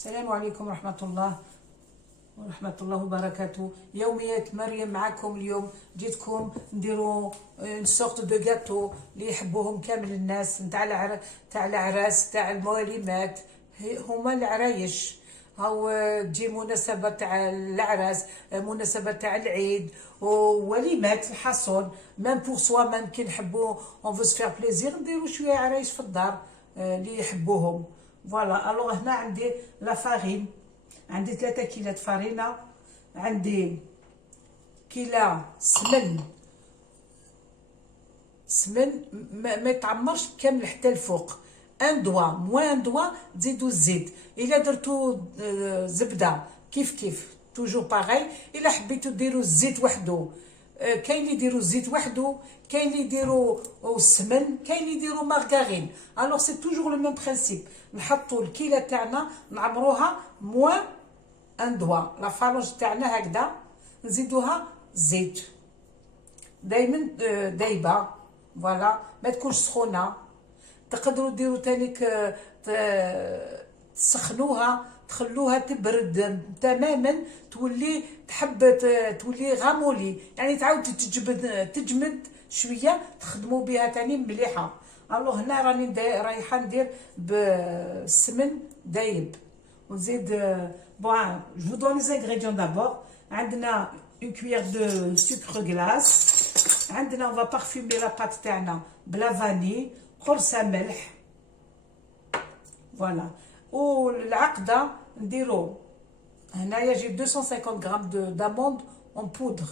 السلام عليكم ورحمة الله وبركاته. يوميات مريم معكم. اليوم جيتكم نديرو اون سورت دو غاتو اللي يحبوهم كامل الناس، تاع العراس، تاع المواليمات، هما العرايش. هاو تجي مناسبة تاع العراس، مناسبة تاع العيد، ووليمات الحصول. ميم بور سوا ميم كي نحبو اون فو سفير بليزير نديرو شوية عرايش في الدار اللي يحبوهم. فوالا. الوغ هنا عندي لا فارين، عندي 3 كيلات فارينة، عندي كيلا سمن ما يتعمرش كامل حتى الفوق، ان دوا موان دوا تزيدو الزيت. الا درتو زبده كيف توجور باغي. الا حبيتو ديروا الزيت وحده، كاين اللي يديروا الزيت وحده، كاين اللي يديروا السمن، كاين اللي يديروا مارغارين. الوغ سي توجور لو ميم برينسيپ. نحطوا الكيله تاعنا نعمروها موان ان دوا، لا فالونج تاعنا هكذا، نزيدوها زيت دايما دايبه. فوالا، ما تكونش سخونه. تقدروا ديروا تانيك تسخنوها، تخلوها تبرد تماما، تولي تحب تولي غامولي، يعني تعاود تجمد شويه، تخدموا بها تاني مليحه. الوغ هنا راني رايحه ندير بالسمن دايب ونزيد. بون جو دون لي انغريديون دابور. عندنا اون كويير دو سكر غلاس، عندنا on va parfumer la pâte تاعنا بلا فاني، قرصه ملح. فوالا. والعقده نديرو هنايا جيب 250 غرام داموند اون بودر.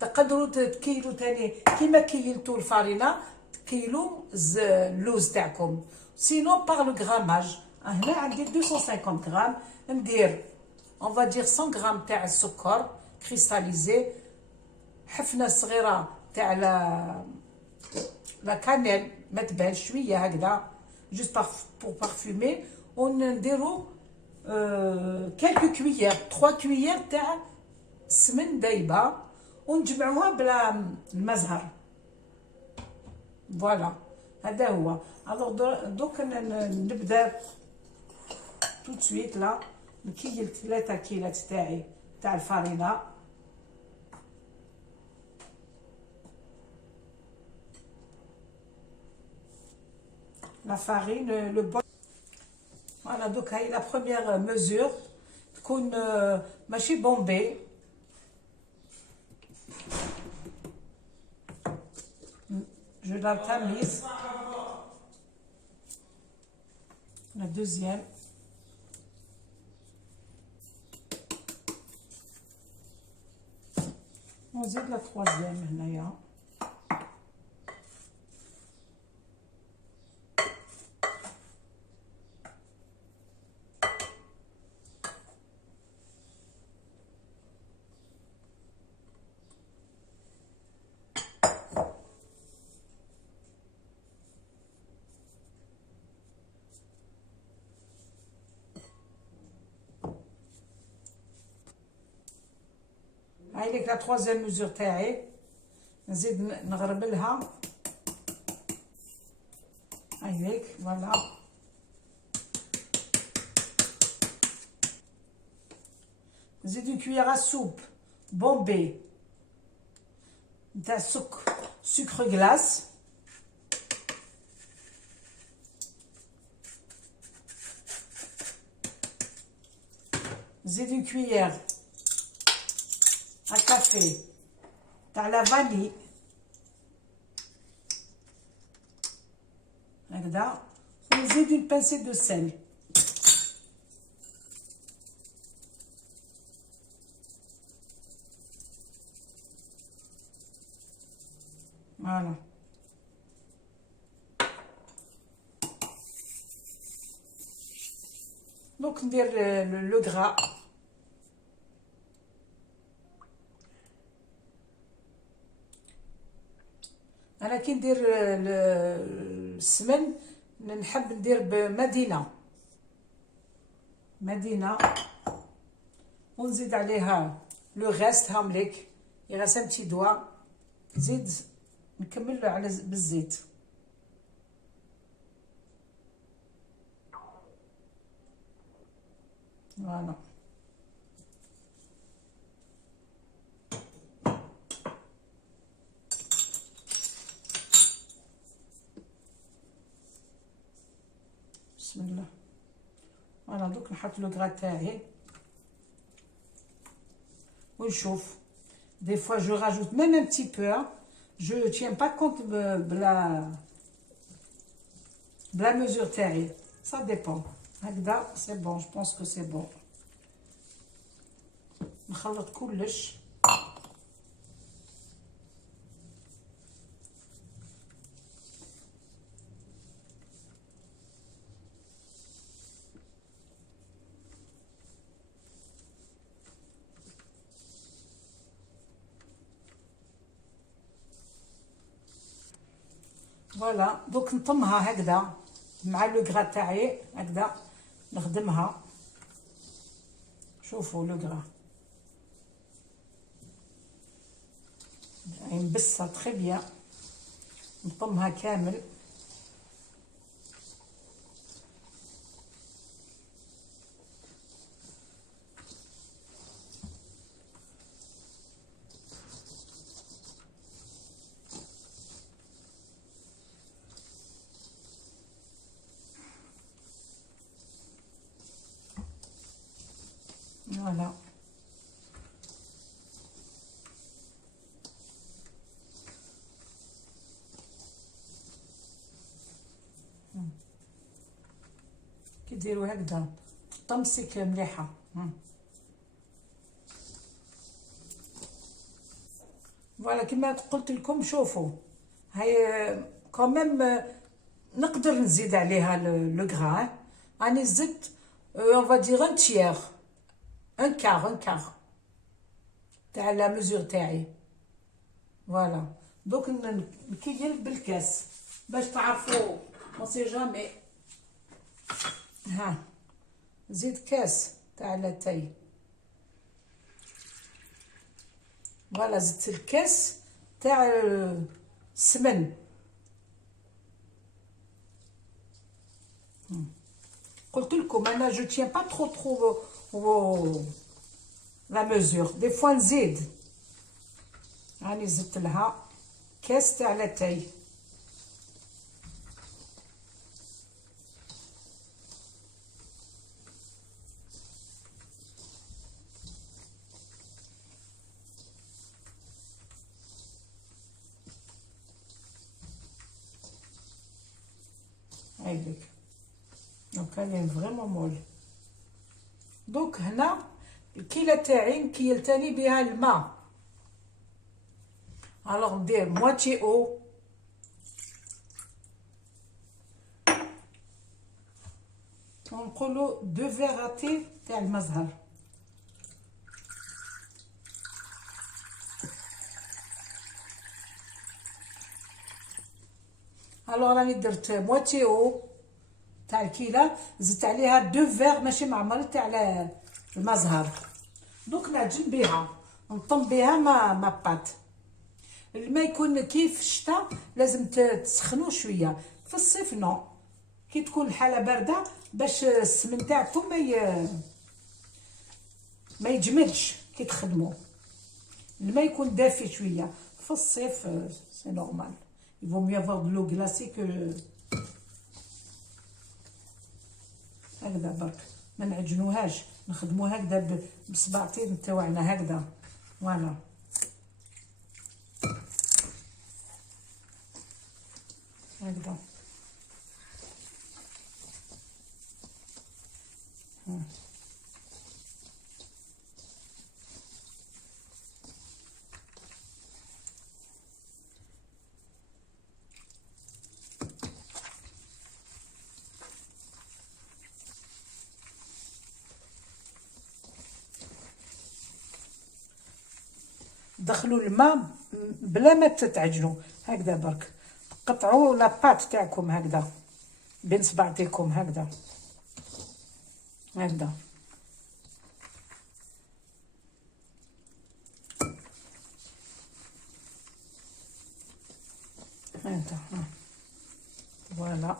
تقدروا تكيلوا تاني كيما كيلتوا الفارينه، تكيلوا اللوز تاعكم، سينو باغ لو غراماج. هنا عندي 250 غرام. ندير on va dire 100 غرام تاع السكر كريستاليزي، حفنه صغيره تاع لا كانيل ما تبانش، شويه هكذا جوست بور بارفومي. ونديرو كالكو كويير 3 كويير تاع السمن دايبه، ونجمعوها بلا المزهر. فوالا، هذا هو. الوغ دوك نبدا تو سويت. لا نكيل 3 كيلات تاعي تاع الفارينه. لا فارين لو بون. فوالا، دوك هاي لا بروميير ميزور تكون ماشي بومبي. جو لا تاميز. لا دوزيام. ونزيد لا تخوازيام هنايا. هاي ليك لا تخوازيام ميزور تاعي. نزيد نغربلها. هاي ليك. فوالا. نزيد اون كويير سوب بومبي نتاع سكر غلاس. نزيد اون كويير à café تاع لا فاني هكذا، ونزيد اون بانسي دو سيل. فوالا. دونك ندير لو غرا. انا كي ندير السمن نحب ندير بمدينه ونزيد عليها لو غاست هامليك يغاس ان تي دوا. زيد نكمل على بالزيت. فوالا. بسم الله. فوالا دوك نحط لو غرا تاعي ونشوف. دي فوا جو راجوت ميم ان بتي بو. جو تيان با كونت بلا ميزور تاعي. سا ديبون. هكذا سي بون. جو بونس كو سي بون. نخلط كلش. فوالا دوك نطمها هكذا مع لو غرا تاعي هكذا نخدمها. شوفوا لو غرا مبسه تري بيان. نطمها كامل. فوالا. كي ديروا هكذا طمسيك مليحه. فوالا كما قلت لكم. شوفوا هاي كوميم نقدر نزيد عليها لو غرا. راني زدت اون فا دير ان تيير ان كار تاع لا ميزور تاعي. فوالا دوك نكيل بالكاس باش تعرفوا ما سي جامي. ها زيد كاس تاع لاتاي. فوالا زدت الكاس تاع السمن. قلت لكم انا جو تيان با ترو لا ميزور. دي فوا نزيد. راني زدت لها كاس تاع لاتاي. هايديك دونك راني فريمون مول. دوك هنا الكيله تاعي نكيل تاني بها الماء. الوغ ندير مواتي او ونقولو دو فيغاتي تاع الماء زهر. الوغ راني درت مواتي او تاع الكيله. زدت عليها دو فيغ ماشي معمر تاع الماء زهر. دوك نعجن بها نطم بها ما بات. الماء يكون كيف الشتاء لازم تسخنوه شويه. في الصيف نو كي تكون الحاله بارده باش السمن تاعكم ما يجمدش كي تخدموه. الماء يكون دافي شويه. في الصيف سي نورمال. il vaut mieux avoir de l'eau glacée que هكذا برك. ما نعجنوهاش نخدموها هكذا بصباعتين تاوعنا هكذا. فوالا هكذا. دخلوا الماء بلا ما تتعجنوا هكذا برك. قطعوا لاباط تاعكم هكذا بين صباعتيكم هكذا هكذا. هكذا فوالا.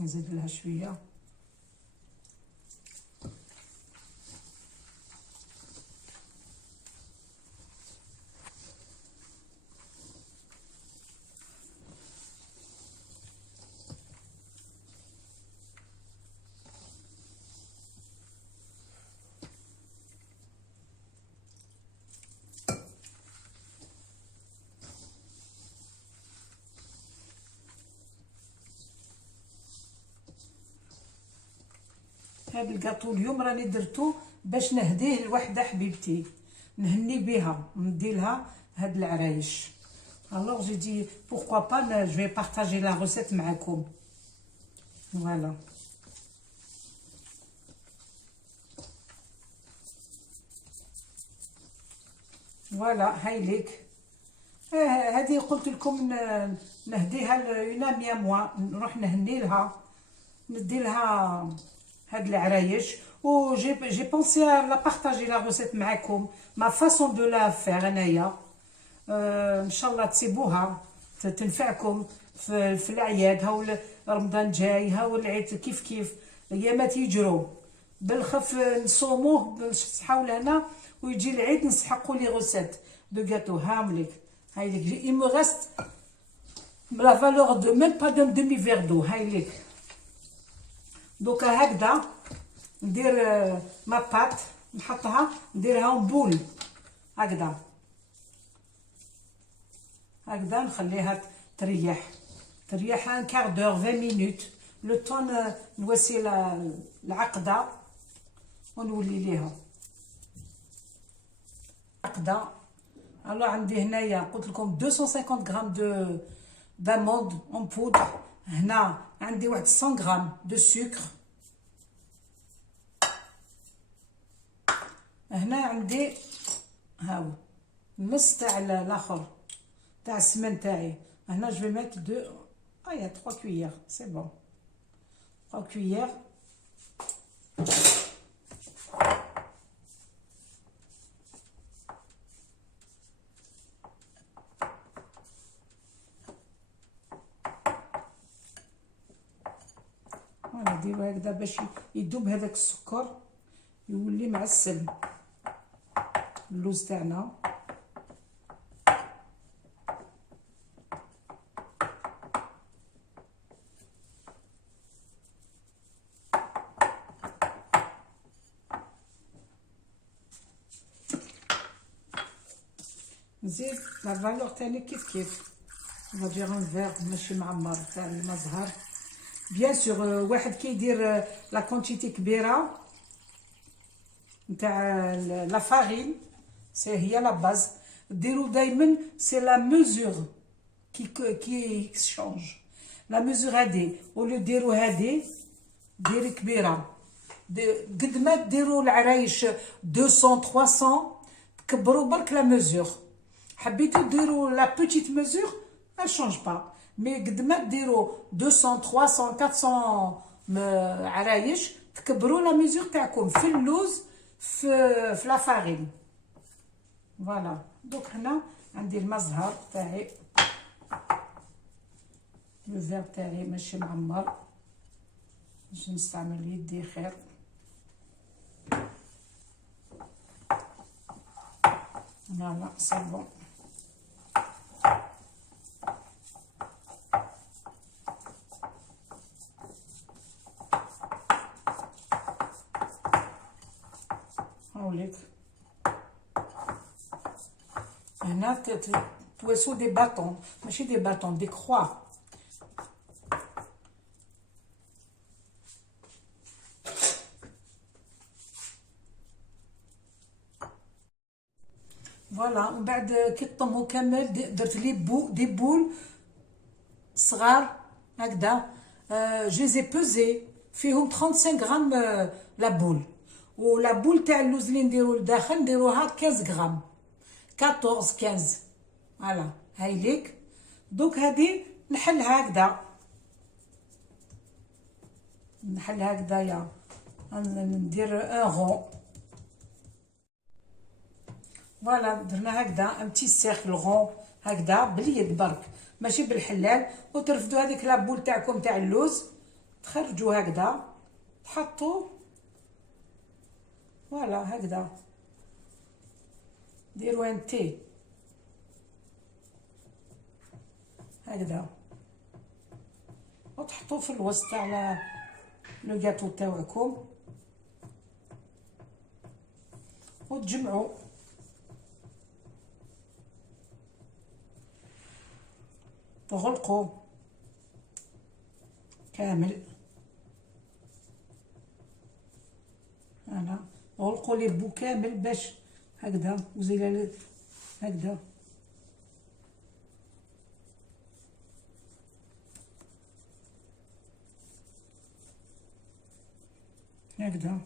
نزيد لها شويه. هاد الكاطو اليوم راني درتو باش نهديه لوحده حبيبتي، نهني بها، ندي لها هاد العرايش. الوغ جي دي بوركوا با جو في بارطاجي لا روسيت معاكم. فوالا فوالا هاي ليك. هذه قلت لكم نهديها لنا ميا موا، نروح نهني لها، ندي لها هاد العرايش. و جي بونسي لا بارطاجي لا روسيت معاكم، ما فاصون دو لا فيغ انايا. ان شاء الله تسيبوها تنفعكم في الاعياد. هاو رمضان جاي، هاو العيد كيف كيف ايامات يجرو، بالخف نصوموه بالصحه والهنا، ويجي العيد نسحقوا لي غوسيت دو غاتو. هامليك هاي ليك، il me reste la valeur de même pas d'un demi verre d'eau. هاي ليك. دوكا هكذا ندير ما بات، نحطها نديرها بول هكذا هكذا، نخليها تريح ان كار دور 20 مينوت، لو طون نواسي العقده ونولي ليها عقده. الو عندي هنايا قلت لكم 250 غرام داموند اون بودر. هنا عندي واحد 100 غرام دو سكر. هنا عندي هاو نص تاع الاخر تاع السمن تاعي. هنا جو ميت دو 3 كويير، سي بون 3 كويير. وانا نديرو هكذا باش يذوب هذاك السكر، يولي معسل اللوز تاعنا. نزيد لا فالور تاني كيف كيف، نضير ان فيغ ماشي معمر تاع الماء زهر. بيان سور واحد كيدير لا كونتيتي كبيره نتاع لا فارين، سي هي لا باز. ديرو دايما سي لا ميزور كي شونج، لا ميزور هادي ولو ديرو هادي ديري كبيره. قد ما ديروا العرايش 200 300 تكبروا برك لا ميزور. حبيتو ديروا لا بوتيت ميزور ما شونج با، مي قد ما ديروا 200 300 400 عرايش تكبروا لا ميزور تاعكم في اللوز في لا فارين. فوالا دوك هنا عندي الماء الزهر تاعي، لو فيغ تاعي ماشي معمر، باش نستعمل يدي خير. فوالا سي بون. هاوليك هنا تواسو دي باطون، ماشي دي باطون، دي كخوا. فوالا من بعد كي طمو كامل درت لي دي بول صغار هكذا. جي زي بوزي فيهم 35 غرام لا بول، ولا بول تاع اللوز اللي نديرو لداخل نديروها 15 غرام 14 15. فوالا هاي ليك. دوك هادي نحلها هكذا، نحلها هكذايا، ندير ان رون. فوالا درنا هكذا ان بتي سيركل رون هكذا باليد برك ماشي بالحلال، وترفدوا هذيك لابول تاعكم تاع اللوز تخرجوا هكذا، تحطوا فوالا هكذا، ديروا ان تي هكذا، وتحطوه في الوسط على لو غاتو تاعكم، وتجمعوا تغلقوا كامل. انا غلقوا لي بو كامل باش هكذا وزيله هكذا. هكذا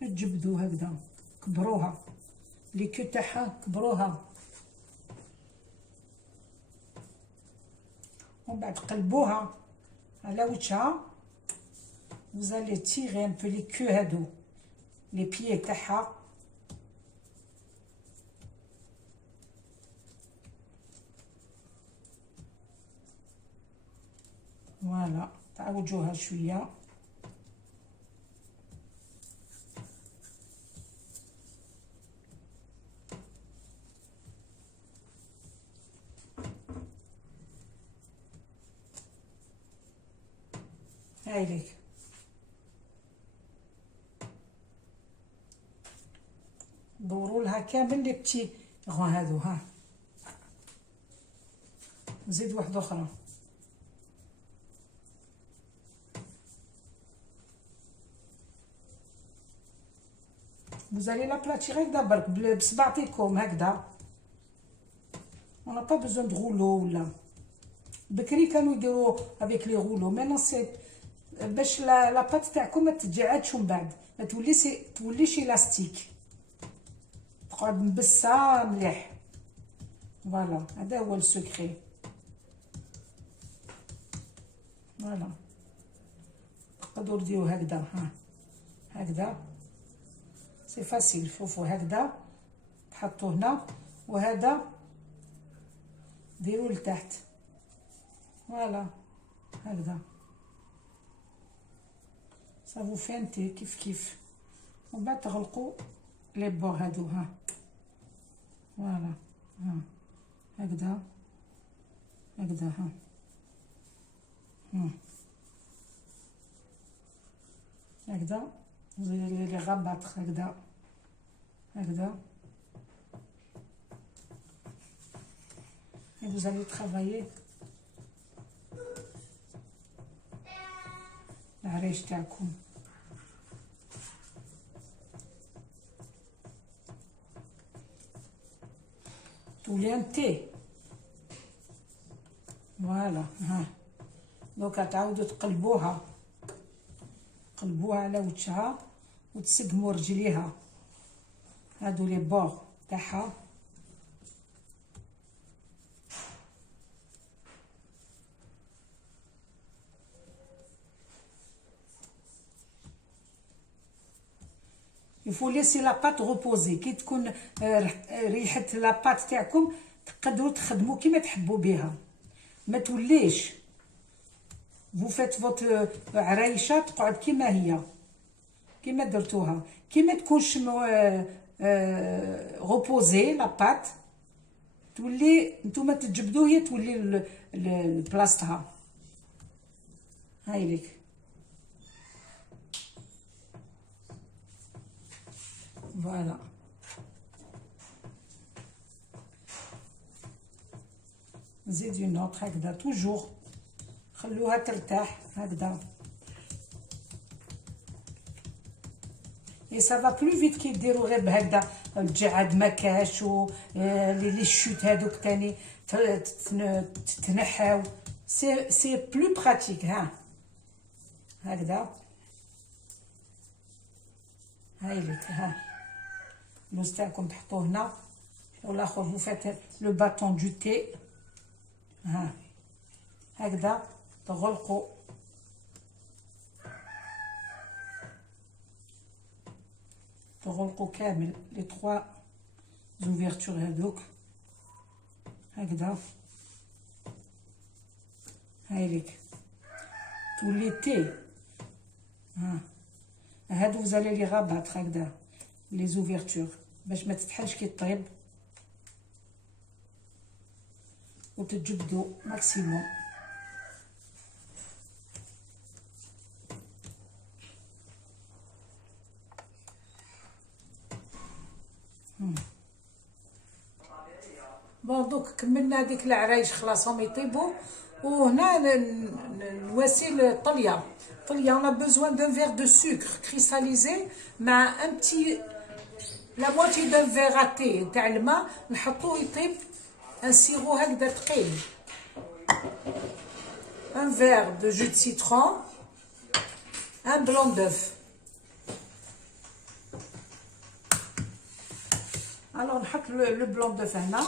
تجبدوا هكذا، كبروها لي كو تاعها، كبروها ومن بعد قلبوها على وجهها. وزالي تيغي ان بو لي كو هادو لي بيي تاعها، فوالا تعوجوها شويه. هايليك دوروا لها كامل لي بتي غون هادو. ها نزيد واحده اخرى. وزالي لا بلاتي غير هكذا برك بصبعتيكم هكذا، انا با بوزون دو غولو. ولا بكري كانوا يديروا افيك لي غولو، مينو سي باش لا بات تاعكم ما تتجعدش ومن بعد ما توليش الاستيك، تقعد مبسه مليح. فوالا هذا هو السكري. فوالا تقدروا ديروا هكذا. ها هكذا سي فاسيل. شوفوا هكذا تحطوا هنا، وهذا ديروا لتحت. فوالا هكذا صافو فانتي كيف كيف. ومن بعد تغلقوا لي بور هادو. ها فوالا ها هكذا هكذا. ها هكذا لي غابات هكذا هكذا. et vous allez travailler العريش تاعكم. تولي ان تي. فوالا ها دوكا تعاودوا تقلبوها على وجهها وتسقموا رجليها هادو لي بور تاعها. يفو ليسي لا بات روبوزي. كي تكون ريحه لا بات تاعكم تقدروا تخدموا كيما تحبوا بها، ما توليش vous faites votre عرايشه تقعد كيما هي، كيما درتوها، كيما تكونش روبوزي لا بات تولي نتوما تجبدوا هي تولي لبلاصتها. هايليك فوالا. نزيد اون اوتر هكذا توجور، خلوها ترتاح هكذا. اي سافا بلو فيت كي ديروا غير بهكذا الجعد ما كاش و لي شوت هذوك تاني تتنحاو. سي بلو براتيك. ها هكذا هايليك. ها اللوز تاعكم تحطوه هنا، والاخر فو فات لو باتون دو تي. ها هكذا تغلقوا كامل لي 3 زوفيرتور هذوك هكذا. هايليك تولي تي. ها هادو زالي لي غابات هكذا لي زوفيرتور باش ما تتحلش كي طيب وتتجبدوا ماكسيموم. بون دوك كملنا هذيك العرايش خلاص هم يطيبوا. وهنا نواسي الطليه. on a besoin d'un verre de sucre cristallisé مع un petit la moitié d'un verre à thé تاع الماء نحطوه يطيب un sirop هكذا ثقيل. un verre de jus de citron, un blanc d'œuf. alors نحط le blanc d'œuf هنا.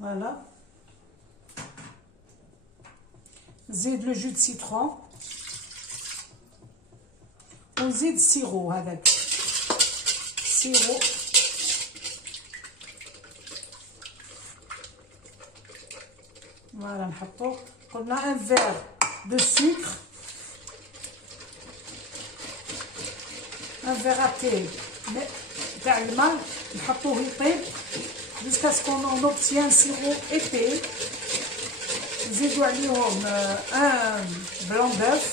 Voilà. زيد le jus de citron. وزيد sirop هذاك. sirop. Voilà نحطو. قلنا un verre de sucre. un verre à thé تاع الماء نحطوه يطيب jusqu'à ce qu'on obtient un sirop épais. نزيدو عليهم un blanc d'œuf,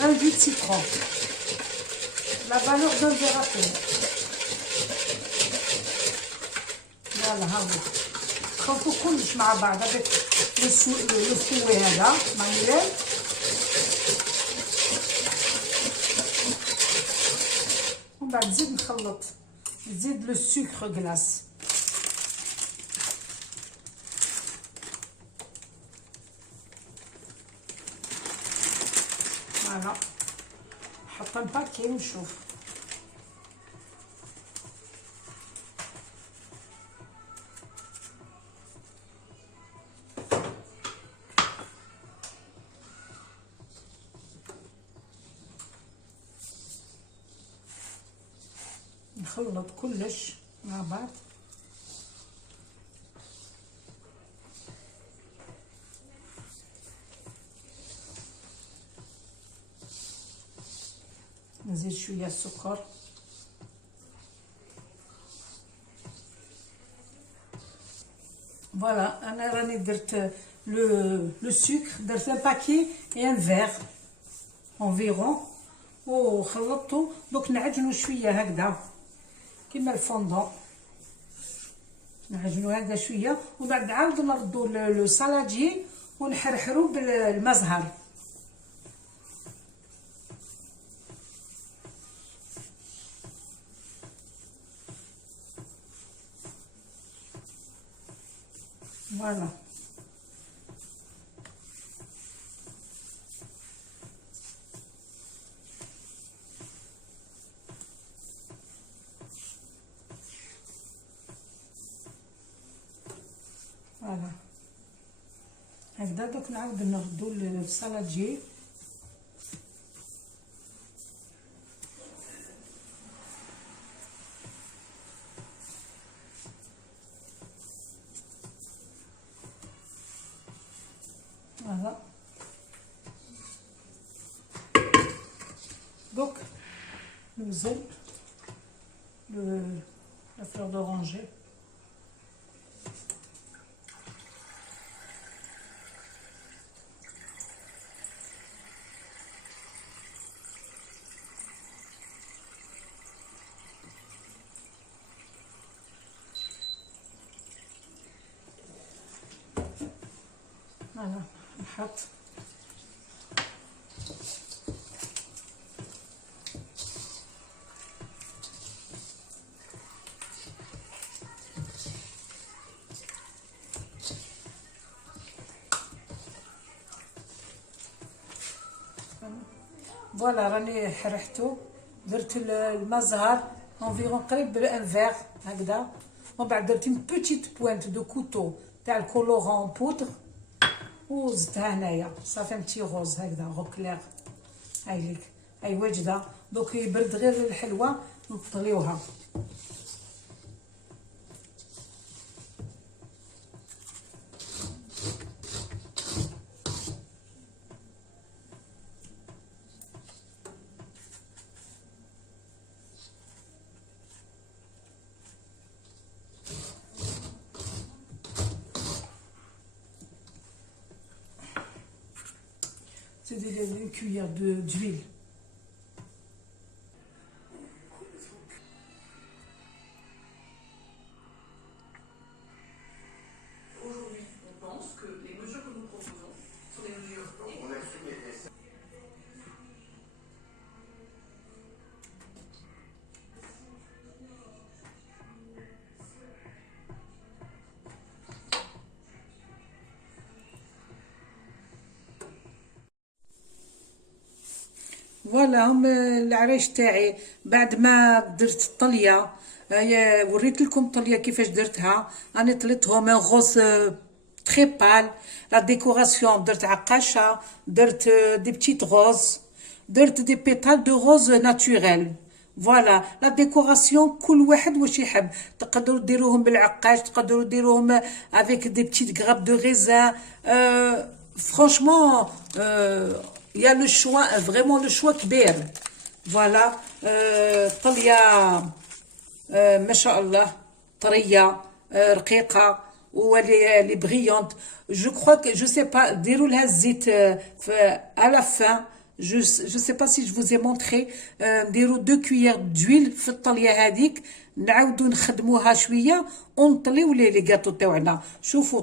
un jus de citron. La valeur d'un verre à thé. Voilà هاهو نخلطو كلش مع بعض هذاك لو فوي هذا مانيوال. ومن بعد نزيد نخلط. نزيد لو سكر غلاس. فوالا نحط الباكي ونشوف. نخلط كلش مع بعض. نزيد شويه السكر. فوالا انا راني درت لو سكر. درت ان باكي اي ان فيغ انفيرون وخلطته. دوك نعجنو شويه هكذا كيما الفوندون. نعجنو هكذا شويه ومن بعد نعاودو نردو لو سالادجي ونحرحرو بالمزهر. فوالا فوالا هكذا. دوك نعاود نردو للسالادجي. فوالا دوك نوزن la fleur d'oranger. فوالا نحط فوالا راني حرحتو. درت المزهر انفيرون قريب ان فيغ هكذا. ومن بعد درت اون بوتيت بوينت دو كوتو تاع الكولورون بودر وزدتها هنايا صافي ان تي روز هكذا غو كلير. هايليك هاي واجده. دوك يبرد غير الحلوه نطليوها. C'est une cuillère d'huile. Aujourd'hui, on pense que les mesures que nous proposons sont des mesures. On assume les essais. فوالا هم العرايش تاعي بعد ما درت الطليه. وريت لكم الطليه كيفاش درتها. راني طليتهم غوص تري بال. لا ديكوراسيون درت عقاشه، درت دي بتيت غوز، درت دي بيتال دو غوز ناتوريل. فوالا لا ديكوراسيون كل واحد واش يحب. تقدروا ديروهم بالعقاش، تقدروا ديروهم افيك دي بتيت غراب دو ريزان. فرانشمون il y a le choix, vraiment le choix كبير. فوالا طليه ما شاء الله طريه رقيقه ولي بريونت. جو كخوا que je sais pas ديروا لها الزيت à la fin. Je sais pas si je vous ai montré. نديروا 2 cuillères d'huile في الطليه هذيك، نعاودوا نخدموها شويه ونطليو لي غاتو تاعنا. شوفوا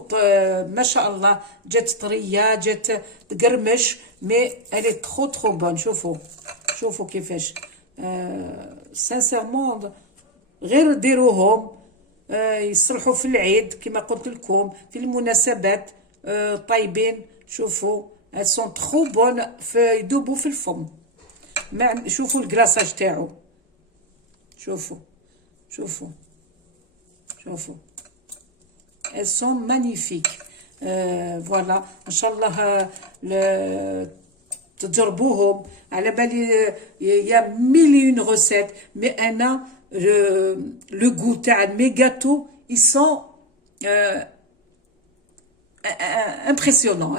ما شاء الله جات طريه، جات تقرمش، مي الي ترو ترو بون. شوفوا كيفاش. سانسيرمون غير ديروهم يصلحوا في العيد كما قلت لكم، في المناسبات طيبين. شوفوا elles sont trop bonnes، يدوبوا في الفم. شوفوا الكلاصاج تاعو، شوفوا elles sont magnifiques. فوالا ان شاء الله تجربوهم. على بالي يا مليون غوسيت، مي انا لو غو تاع مي غاتو ils sont impressionnants.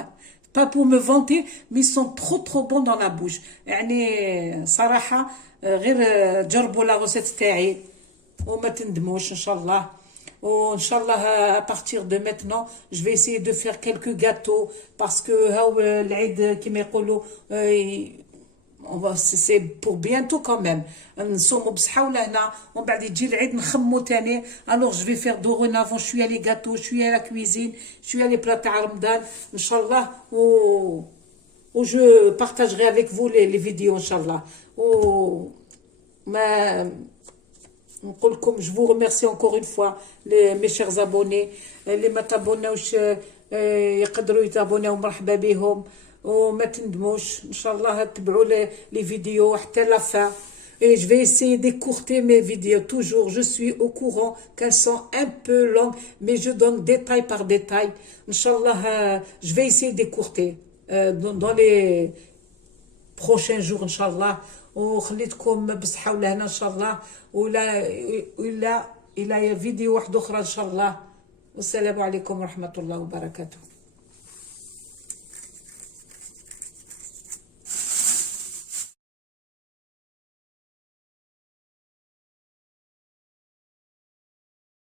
Pas pour me vanter, mais ils sont trop bons dans la bouche. يعني صراحة غير جربوا لا غوسيت تاعي وما تندموش ان شاء الله. وان شاء الله à partir de maintenant je vais essayer de faire quelques gâteaux parce que هاو العيد كما يقولوا c'est pour bientôt quand même. نصوموا بصحة ولهنا ومن بعد يجي العيد نخمو تاني. alors je vais faire dorénavant شويه لي gâteaux، شويه لا cuisine، شويه لي بلا تاع رمضان ان شاء الله. و je partagerai avec vous les vidéos ان شاء الله. و ما نقول لكم je vous remercie encore une fois mes chers abonnés. اللي ما تابوناوش يقدروا يتابوناو، مرحبا بهم وما تندموش. ان شاء الله تبعوا les vidéos حتى la fin. Et je vais essayer d'écourter mes vidéos toujours. Je suis au courant qu'elles sont un peu longues, mais je donne détail par détail. Inch'Allah, je vais essayer d'écourter dans les prochains jours, Inch'Allah. وخليتكم بصحة ولهنا ان شاء الله. ولا الى فيديو واحد اخرى ان شاء الله. والسلام عليكم ورحمة الله وبركاته.